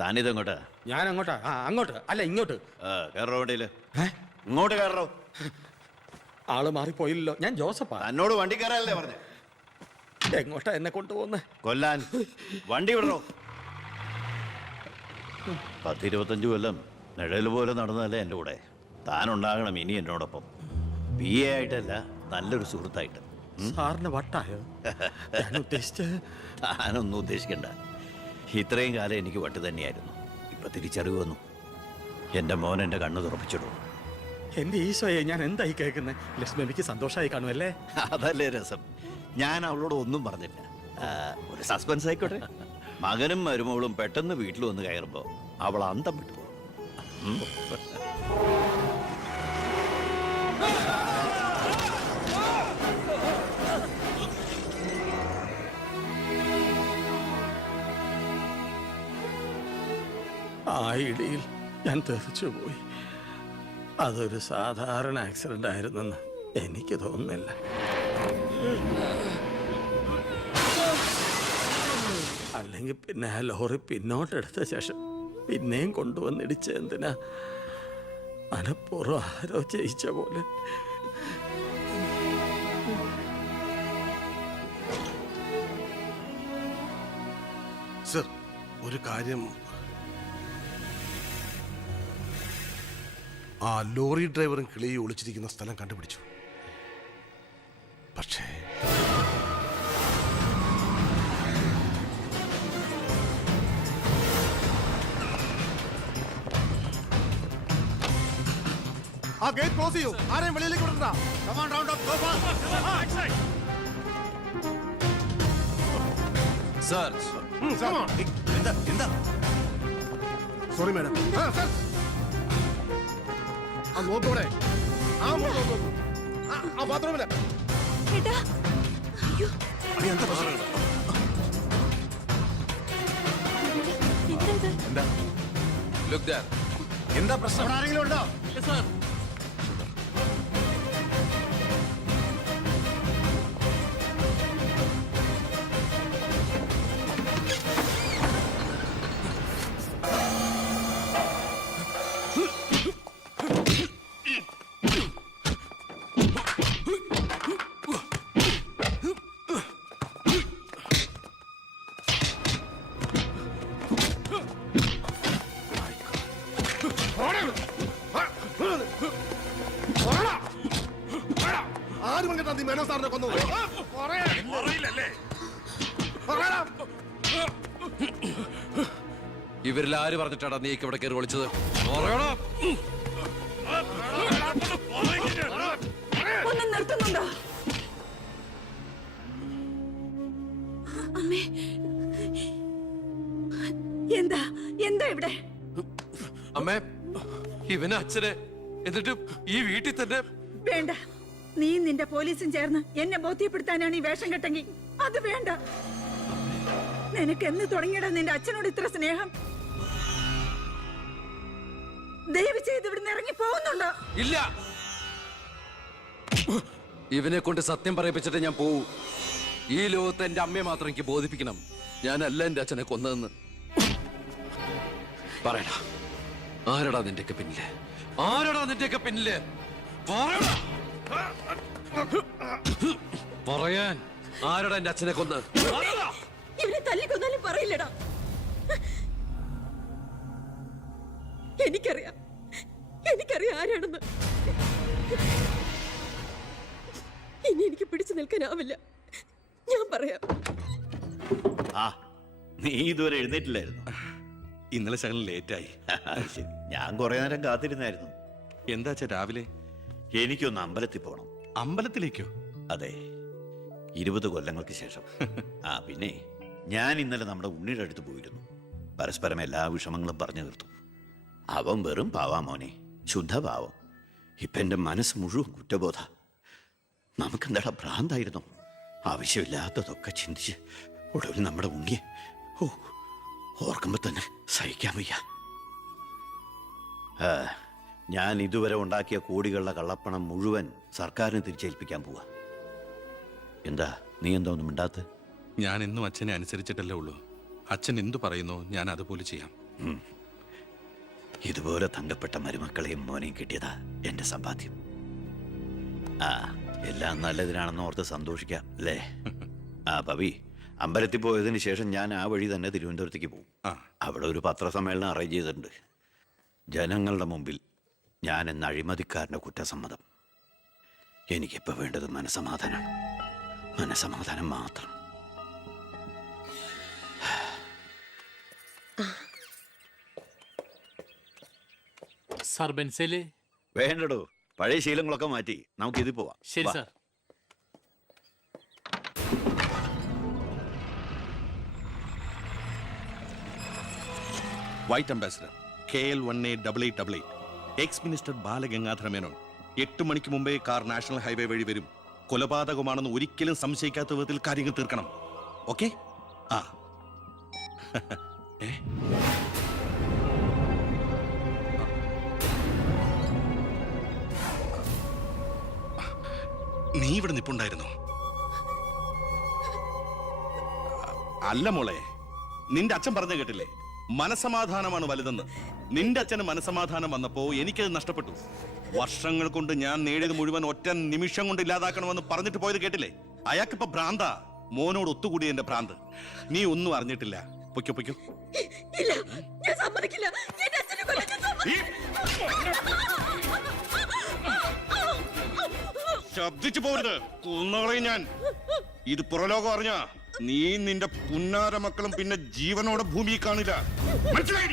താനിതെങ്ങോട്ടാ? ഞാൻ അങ്ങോട്ടാ. അങ്ങോട്ട് അല്ല ഇങ്ങോട്ട്. കയറോ വണ്ടിയില്. ഇങ്ങോട്ട് കയറോ. ആള് മാറിപ്പോയില്ലല്ലോ. ഞാൻ ജോസഫാ. എന്നോട് വണ്ടി കയറാനല്ലേ പറഞ്ഞേ? എങ്ങോട്ടാ എന്നെ കൊണ്ടുപോകുന്നേ? കൊല്ലാൻ. വണ്ടി വിടറോ. 10-25 കൊല്ലം നിഴൽ പോലെ നടന്നതല്ലേ എൻ്റെ കൂടെ. താനുണ്ടാകണം ഇനി എന്നോടൊപ്പം. PA ആയിട്ടല്ല, നല്ലൊരു സുഹൃത്തായിട്ട്. സാറിന് വട്ടായോ? താനൊന്നും ഉദ്ദേശിക്കണ്ട. ഇത്രയും കാലം എനിക്ക് വട്ട് തന്നെയായിരുന്നു. ഇപ്പൊ തിരിച്ചറിവ് വന്നു. എൻ്റെ മോൻ എൻ്റെ കണ്ണ് തുറപ്പിച്ചിടും. എന്റെ ഈശോയെ, ഞാൻ എന്തായി കേൾക്കുന്നത്? ലക്ഷ്മി എനിക്ക് സന്തോഷമായി കാണുമല്ലേ? അതല്ലേ രസം. ഞാൻ അവളോട് ഒന്നും പറഞ്ഞില്ല. ഒരു സസ്പെൻസ് ആയിക്കോട്ടെ. മകനും മരുമകളും പെട്ടെന്ന് വീട്ടിൽ വന്ന് കയറുമ്പോ അവൾ അന്തം വിട്ടു. ആ ഇടിയിൽ ഞാൻ തെറിച്ചുപോയി. അതൊരു സാധാരണ ആക്സിഡന്റ് ആയിരുന്നെന്ന് എനിക്ക് തോന്നുന്നില്ല. അല്ലെങ്കിൽ പിന്നെ ആ ലോറി പിന്നോട്ടെടുത്ത ശേഷം പിന്നെയും കൊണ്ടുവന്നിടിച്ച എന്തിനാ? മനപ്പൂർവ്വം ആരോ ജയിച്ച പോലെ. സർ, ഒരു കാര്യം, ആ ലോറി ഡ്രൈവറും കിളിയെ ഒളിച്ചിരിക്കുന്ന സ്ഥലം കണ്ടുപിടിച്ചു. പക്ഷേ ആ ഗേറ്റ് ക്ലോസ് ചെയ്യൂ. ആരെയും വെളിയിലേക്ക് വിടണ്ട. Sorry madam. ആ നോക്കോടെ. ആ നോക്കൂ. ആ ബാത്റൂമില്. എന്താ പ്രശ്നം? എന്താ പ്രശ്നം? ആരെങ്കിലും ഉണ്ടോ? ഇവരിൽ ആര് പറഞ്ഞിട്ടാണ് നീ ഇവിടെ കയറി വിളിച്ചത്? നിർത്തുന്നുണ്ടോ? അമ്മേ, എന്താ എന്താ ഇവിടെ? അമ്മേ, ഇവന് അച്ഛനെ, എന്നിട്ട് ഈ വീട്ടിൽ തന്നെ. വേണ്ട, നീ നിന്റെ പോലീസും ചേർന്ന് എന്നെ ബോധ്യപ്പെടുത്താനാണ് ഈ വേഷം കെട്ടെങ്കിൽ അത് വേണ്ട. നിനക്ക് എന്ന് തുടങ്ങിയടാ നിന്റെ അച്ഛനോട് ഇത്ര സ്നേഹം? ദയവ് ചെയ്ത് ഇവിടുന്ന് ഇറങ്ങി പോകുന്നുണ്ടോ? ഇല്ല, ഇവനെ കൊണ്ട് സത്യം പറയിപ്പിച്ചിട്ട് ഞാൻ പോവൂ. ഈ ലോകത്ത് എന്റെ അമ്മയെ മാത്രം എനിക്ക് ബോധിപ്പിക്കണം, ഞാനല്ല എന്റെ അച്ഛനെ കൊന്നതെന്ന്. പറയടാ, ആരടാ നിന്റെയൊക്കെ പിന്നില്? ആരടാ നിന്റെയൊക്കെ പിന്നില്? പറയാൻ ആരടാ എന്റെ അച്ഛനെ കൊന്ന്? ഇവനെ തല്ലിക്കൊന്നാലും പറയില്ലടാ. എനിക്കറിയാം ആരാണെന്ന്. ഇനി എനിക്ക് പിടിച്ചു നിൽക്കാനാവില്ല. ഞാൻ പറയാം. നീ ഇതുവരെ എഴുന്നേറ്റില്ലായിരുന്നു? ഇന്നലെ ശകലം ലേറ്റായി. ശരി, ഞാൻ കുറെ നേരം കാത്തിരുന്നായിരുന്നു. എന്താ രാവിലെ? എനിക്കൊന്ന് അമ്പലത്തിൽ പോകണം. അമ്പലത്തിലേക്കോ? അതെ, 20 കൊല്ലങ്ങൾക്ക് ശേഷം. പിന്നെ ഞാൻ ഇന്നലെ നമ്മുടെ ഉണ്ണിയുടെ അടുത്ത് പോയിരുന്നു. പരസ്പരം എല്ലാ വിഷമങ്ങളും പറഞ്ഞു തീർത്തു. അവൻ വെറും പാവാ മോനെ, ശുദ്ധഭാവം. ഇപ്പം എൻ്റെ മനസ്സ് മുഴുവൻ കുറ്റബോധ. നമുക്കെന്താടാ ഭ്രാന്തായിരുന്നു? ആവശ്യമില്ലാത്തതൊക്കെ ചിന്തിച്ച് ഒടുവിൽ നമ്മുടെ ഉണ്ണിയെ ഓർക്കുമ്പോൾ തന്നെ സഹിക്കാൻ വയ്യ. ഞാൻ ഇതുവരെ ഉണ്ടാക്കിയ കോടികളുടെ കള്ളപ്പണം മുഴുവൻ സർക്കാരിന് തിരിച്ചേൽപ്പിക്കാൻ പോവാ. എന്താ നീ എന്താ ഒന്നും മിണ്ടാത്ത? ഞാൻ എന്നും അച്ഛനെ അനുസരിച്ചിട്ടല്ലേ ഉള്ളൂ. അച്ഛൻ എന്തു പറയുന്നോ ഞാൻ അതുപോലെ ചെയ്യാം. ഇതുപോലെ തങ്കപ്പെട്ട മരുമക്കളെയും മോനെയും കിട്ടിയതാ എന്റെ സമ്പാദ്യം. ആ, എല്ലാം നല്ലതിനാണെന്ന് ഓർത്ത് സന്തോഷിക്കാം അല്ലേ? ആ പവി, അമ്പലത്തിൽ പോയതിന് ശേഷം ഞാൻ ആ വഴി തന്നെ തിരുവനന്തപുരത്തേക്ക് പോകും. ആ. അവിടെ ഒരു പത്രസമ്മേളനം അറേഞ്ച് ചെയ്തിട്ടുണ്ട്. ജനങ്ങളുടെ മുമ്പിൽ ഞാൻ എന്ന അഴിമതിക്കാരൻ്റെ കുറ്റസമ്മതം. എനിക്കിപ്പോൾ വേണ്ടത് മനസമാധാനമാണ്. മനസമാധാനം മാത്രം. സാർ ബെൻസേല്. വേണ്ടടോ, പഴയ ശീലങ്ങളൊക്കെ മാറ്റി നമുക്കിത് പോവാം. ശരി വാ. Sir. White ambassador KL1888 X minister Balagangadhara Menon. 8 മണിക്ക് മുമ്പേ കാർ നാഷണൽ ഹൈവേ വഴി വരും. കൊലപാതകമാണെന്ന് ഒരിക്കലും സംശയിക്കാത്ത വിധത്തിൽ കാര്യങ്ങൾ തീർക്കണം. ഓക്കെ? ആ. ഏ? നീ ഇവിടെ നിപ്പുണ്ടായിരുന്നോ? അല്ല മോളെ, നിന്റെ അച്ഛൻ പറഞ്ഞ കേട്ടില്ലേ, മനസമാധാനമാണ് വലുതെന്ന്. നിന്റെ അച്ഛന് മനസമാധാനം വന്നപ്പോ എനിക്കത് നഷ്ടപ്പെട്ടു. വർഷങ്ങൾ കൊണ്ട് ഞാൻ നേടിയത് മുഴുവൻ ഒറ്റ നിമിഷം കൊണ്ട് ഇല്ലാതാക്കണമെന്ന് പറഞ്ഞിട്ട് പോയത് കേട്ടില്ലേ? അയാൾക്കിപ്പോ ഭ്രാന്ത. മോനോട് ഒത്തുകൂടി എന്റെ ഭ്രാന്ത്. നീ ഒന്നും അറിഞ്ഞിട്ടില്ല. പൊയ്ക്കോ പൊയ്ക്കോ. ഇല്ല, ഞാൻ സമ്മതിക്കില്ല. എന്റെ അച്ഛനെ കൊല്ലാൻ ഞാൻ ശബ്ദിച്ചു പോരുത്, കൊന്നുകളയും ഞാൻ. ഇത് പുറലോകം അറിഞ്ഞ നീ നിന്റെ പുന്നാര മക്കളും പിന്നെ ജീവനോടെ ഭൂമിയിൽ കാണില്ല. മനസ്സിലായി?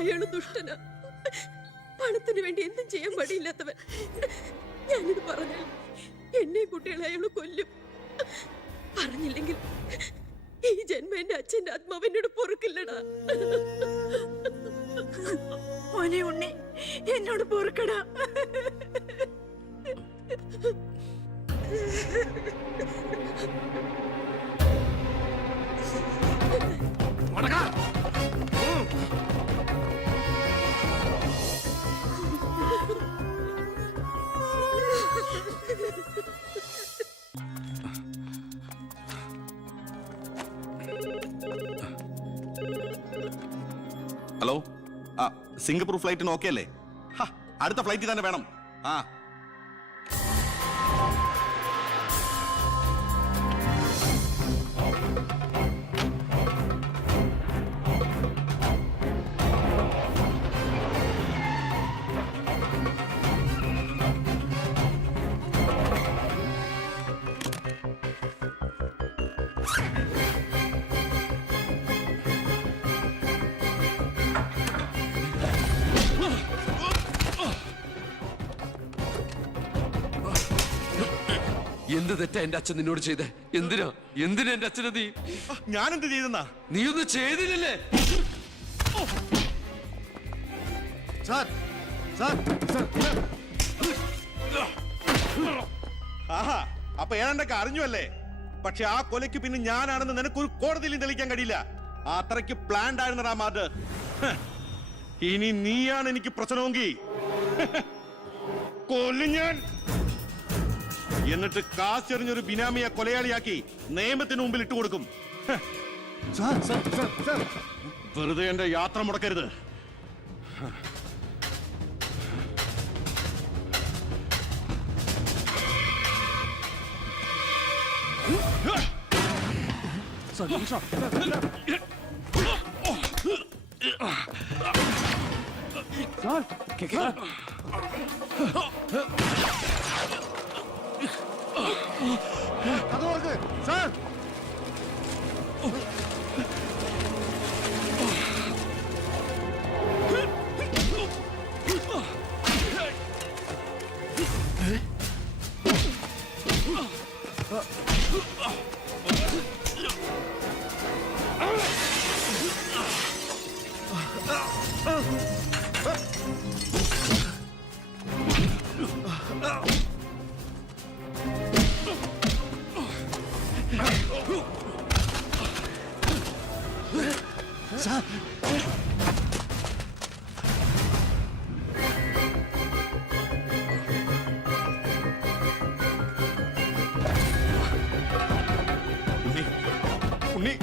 അയാള് ദുഷ്ടനാ. പണത്തിന് വേണ്ടി എന്തും ചെയ്യാൻ പടിയില്ലാത്തവൻ. ഞാനിത് പറഞ്ഞാൽ എന്നെ കുട്ടികളെ അയാള് കൊല്ലും. പറഞ്ഞില്ലെങ്കിൽ ഈ ജന്മം എന്റെ അച്ഛന്റെ ആത്മാവ് എന്നോട് പൊറുക്കില്ലടാ. മോനെ ഉണ്ണി, എന്നോട് പൊറുക്കടാ. ഹലോ, ആ സിംഗപ്പൂർ ഫ്ലൈറ്റിന് ഓക്കെ അല്ലേ? അടുത്ത ഫ്ലൈറ്റിൽ തന്നെ വേണം. ആ എന്ത് തെറ്റാ എന്റെ അച്ഛൻ നിന്നോട് ചെയ്തേ? എന്തിനാ എന്റെ അച്ഛനെ നീ? ഞാനെന്ത് ചെയ്തെന്നാ? നീ ഒന്നും ചെയ്തില്ലല്ലേ? സാർ സാർ സാർ ആഹാ, അപ്പൊ ഏതാണ്ടൊക്കെ അറിഞ്ഞു അല്ലേ? പക്ഷെ ആ കൊലയ്ക്ക് പിന്നെ ഞാനാണെന്ന് നിനക്കൊരു കോടതിയിലും തെളിയിക്കാൻ കഴിയില്ല. അത്രയ്ക്ക് പ്ലാൻഡ് ആയിരുന്നടാ മാത്. ഇനി നീയാണ് എനിക്ക് പ്രശ്നമെങ്കിൽ കൊല്ലും ഞാൻ. എന്നിട്ട് കാശെറിഞ്ഞൊരു ബിനാമിയെ കൊലയാളിയാക്കി നിയമത്തിന് മുമ്പിൽ ഇട്ടുകൊടുക്കും. സാർ സാർ സാർ സാർ വെറുതെ എന്റെ യാത്ര മുടക്കരുത്. അത് നോക്ക് സാർ. സാർ ഉണ്ണി ഉണ്ണി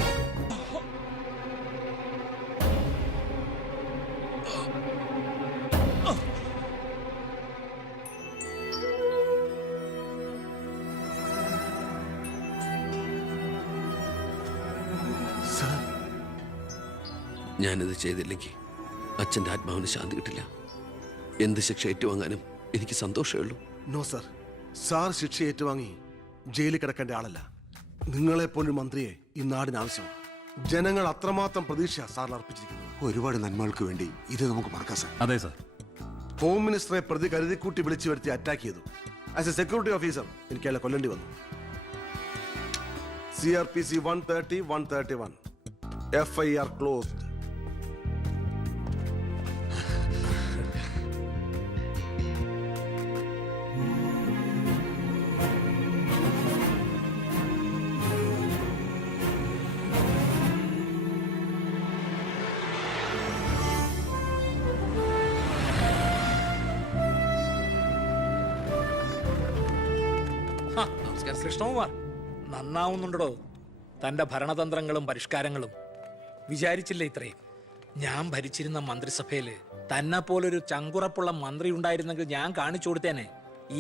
സാർ ഞാനിത് ചെയ്തില്ലെങ്കിൽ അച്ഛൻ്റെ ആത്മാവിന് ശാന്തി കിട്ടില്ല. എന്ത് ശിക്ഷ ഏറ്റുവാങ്ങാനും എനിക്ക് സന്തോഷമേ ഉള്ളൂ. നോ സാർ, സാർ ശിക്ഷ ഏറ്റുവാങ്ങി ജയിലിൽ കിടക്കേണ്ട ആളല്ല. നിങ്ങളെപ്പോലൊരു മന്ത്രിയെ ഈ നാടിന് ആവശ്യമാണ്. ജനങ്ങൾ അത്രമാത്രം പ്രതീക്ഷ സാറിന് അർപ്പിച്ചിരിക്കുന്നത്. ഒരുപാട് നന്മകൾക്ക് വേണ്ടി ഇത് നമുക്ക് മറക്കാം സാർ. അതെ സാർ. ഹോം മിനിസ്റ്ററെ പ്രതി കരുതിക്കൂട്ടി വിളിച്ചു വരുത്തി അറ്റാക്ക് ചെയ്തു. ആസ് എ സെക്യൂരിറ്റി ഓഫീസർ എനിക്ക് അയാളെ കൊല്ലേണ്ടി വന്നു. CRPC 130, 131 FIR closed. കൃഷ്ണകുമാർ നന്നാവുന്നുണ്ടോ? തന്റെ ഭരണതന്ത്രങ്ങളും പരിഷ്കാരങ്ങളും വിചാരിച്ചില്ല ഇത്രയും. ഞാൻ ഭരിച്ചിരുന്ന മന്ത്രിസഭയില് തന്നെ പോലൊരു ചങ്കുറപ്പുള്ള മന്ത്രി ഉണ്ടായിരുന്നെങ്കിൽ ഞാൻ കാണിച്ചു കൊടുത്തേനെ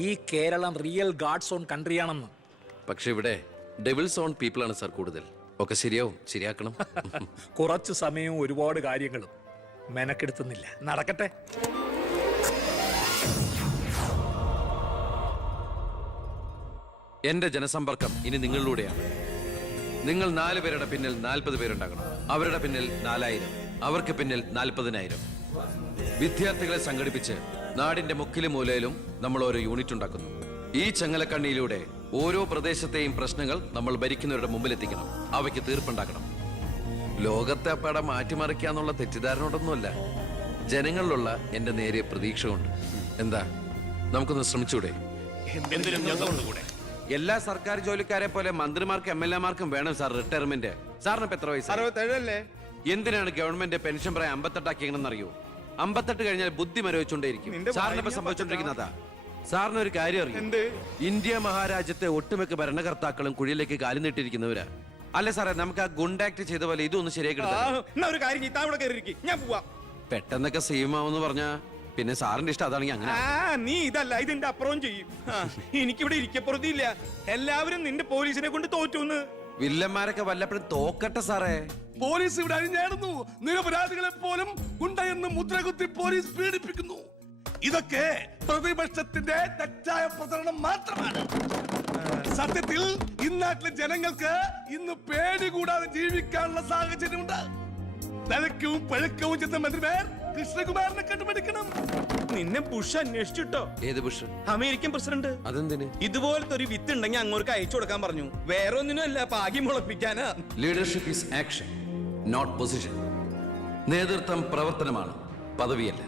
ഈ കേരളം റിയൽ ഗാഡ്സ് ഓൺ കൺട്രിയാണെന്ന്. പക്ഷെ ഇവിടെ ഡെവിൾസ് ഓൺ പീപ്പിളാണ് സാർ കൂടുതൽ. ഒക്കെ ശരിയാവും, ശരിയാക്കണം. കുറച്ചു സമയവും ഒരുപാട് കാര്യങ്ങളും മെനക്കെടുത്തുന്നില്ല. നടക്കട്ടെ. എന്റെ ജനസമ്പർക്കം ഇനി നിങ്ങളിലൂടെയാണ്. നിങ്ങൾ 4 പേരുടെ പിന്നിൽ 40 പേരുണ്ടാകണം. അവരുടെ പിന്നിൽ 4000, അവർക്ക് പിന്നിൽ 40,000. വിദ്യാർത്ഥികളെ സംഘടിപ്പിച്ച് നാടിന്റെ മുക്കിലും മൂലയിലും നമ്മൾ ഓരോ യൂണിറ്റ് ഉണ്ടാക്കുന്നു. ഈ ചങ്ങലക്കണ്ണിയിലൂടെ ഓരോ പ്രദേശത്തെയും പ്രശ്നങ്ങൾ നമ്മൾ ഭരിക്കുന്നവരുടെ മുമ്പിലെത്തിക്കണം. അവയ്ക്ക് തീർപ്പുണ്ടാക്കണം. ലോകത്തെ പടം മാറ്റിമറിക്കാന്നുള്ള തെറ്റിദ്ധാരണയോടൊന്നുമല്ല, ജനങ്ങളിലുള്ള എന്റെ നേരിയ പ്രതീക്ഷ കൊണ്ട്. എന്താ, നമുക്കൊന്ന് ശ്രമിച്ചൂടെ? എല്ലാ സർക്കാർ ജോലിക്കാരെ പോലെ മന്ത്രിമാർക്കും MLA-മാർക്കും വേണം സാർ റിട്ടയർമെന്റ്. സാറിന് ഇപ്പൊ എത്ര വയസ്സ്? 67 എന്തിനാണ് ഗവൺമെന്റ് പെൻഷൻ പ്രായം 58 ആക്കിയെന്ന് അറിയോ? 58 കഴിഞ്ഞാൽ ബുദ്ധി മരവിച്ചുകൊണ്ടേയിരിക്കും. സാറിന് ഇപ്പൊ സംഭവിച്ചോണ്ടിരിക്കുന്നതാ. സാറിന് ഒരു കാര്യം അറിയും, ഇന്ത്യ മഹാരാജ്യത്തെ ഒട്ടുമിക്ക ഭരണകർത്താക്കളും കുഴിയിലേക്ക് കാലു നീട്ടിയിരിക്കുന്നവരാ. അല്ലെ സാറേ, നമുക്ക് ആ ഗുണ്ടാക്ട് ചെയ്ത പോലെ ഇതൊന്ന് ശരിയാക്കി പെട്ടെന്നൊക്കെ സീമാവെന്ന് പറഞ്ഞാ പിന്നെ സാറിന്റെ ഇഷ്ടം അതാണെങ്കിൽ അങ്ങനെ. നീ ഇതല്ല ഇതിന്റെ അപ്പുറവും ചെയ്യും. എനിക്കിവിടെ ഇരിക്കപ്പുറത്തില്ല. എല്ലാവരും നിന്റെ പോലീസിനെ കൊണ്ട് തോറ്റുന്ന്. വില്ലന്മാരൊക്കെ വല്ലപ്പോഴും തോക്കട്ടെ സാറേ. പോലീസ് ഇവിടെ അഴിഞ്ഞാടുന്നു. നിരപരാധികളെ പോലും ഗുണ്ടയെന്ന് മുദ്രകുത്തി പോലീസ് പീഡിപ്പിക്കുന്നു. ഇതൊക്കെ പ്രതിപക്ഷത്തിന്റെ തെറ്റായ പ്രചരണം മാത്രമാണ്. സത്യത്തിൽ ഇന്നാട്ടിലെ ജനങ്ങൾക്ക് ഇന്ന് പേടി കൂടാതെ ജീവിക്കാനുള്ള സാഹചര്യമുണ്ട്. തലക്കവും പഴക്കവും ചെന്ന മന്ത്രിമാർ കൃഷ്ണകുമാറിനെ കണ്ടുപിടിക്കണം. നിന്നെ ബുഷ് അന്വേഷിച്ചിട്ടോ? ഏത് ബുഷ്? American president. അതെന്തിന്? ഇതുപോലത്തെ ഒരു വിത്ത് ഉണ്ടെങ്കിൽ അങ്ങോട്ട് അയച്ചു കൊടുക്കാൻ പറഞ്ഞു. വേറെ ഒന്നിനും അല്ല, പാകി മുളപ്പിക്കാനാ. Leadership is action, not position. നേതൃത്വം പ്രവർത്തനമാണ്, പദവിയല്ല.